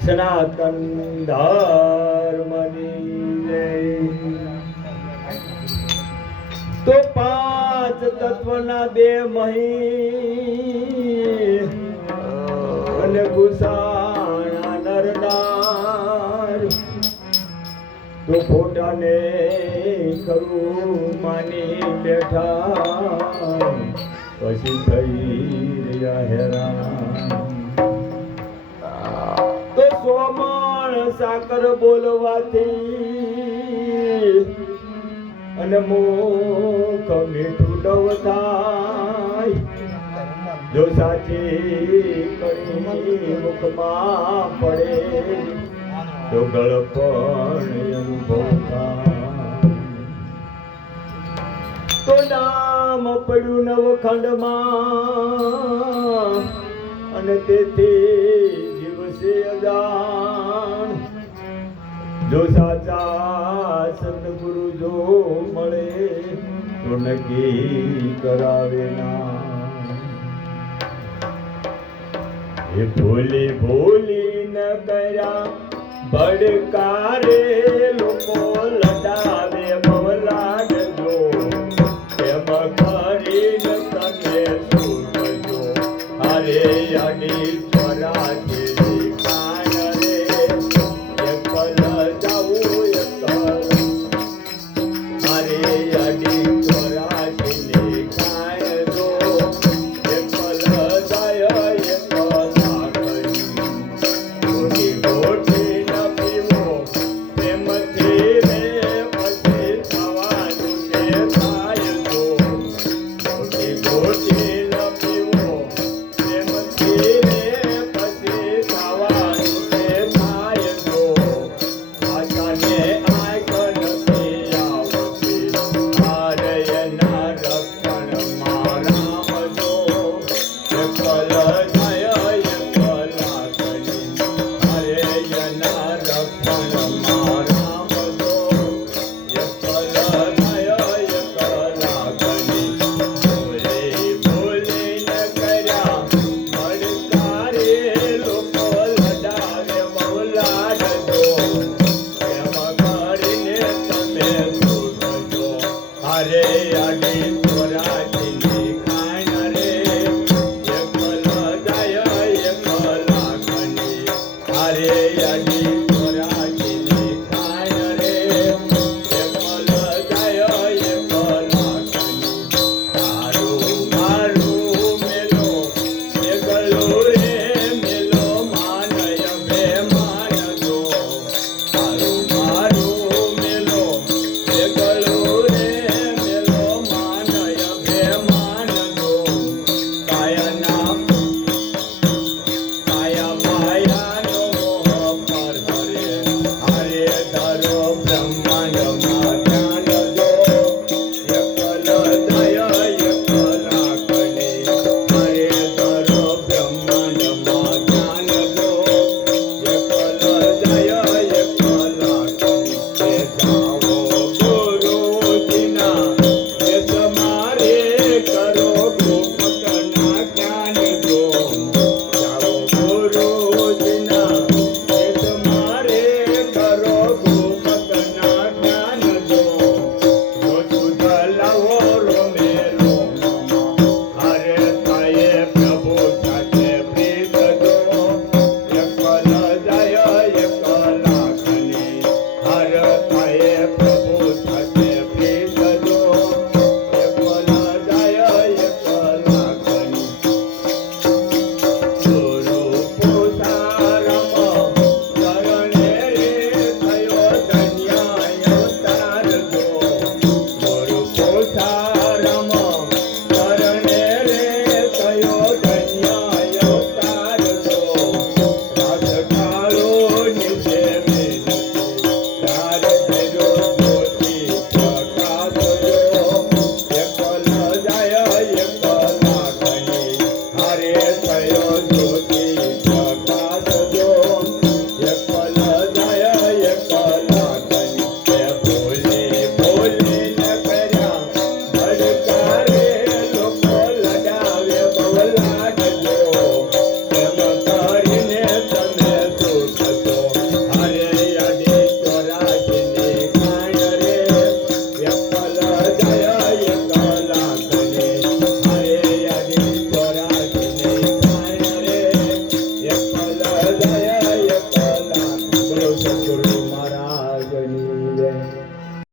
સનાતન ધર્મની જય તો પાંચ તત્વના દેહ મહી અને ગુસાણા નરદાર તો ખોટાને કરું માની બેઠા પછી થઈ રહ્યા હેરાન સાકર બોલવાથી અને મો મીઠું ડવ થાય. જો સાચી કરી મુખમાં પડે, તો ગળપણ અનુભવ તો નામ પડ્યું નવખંડમાં, અને તેથી જો સાચા સદગુરુ જો મળે, તો નક્કી કરાવે ના. એ ભોલી ભોલી ન કર્યા ભડકારે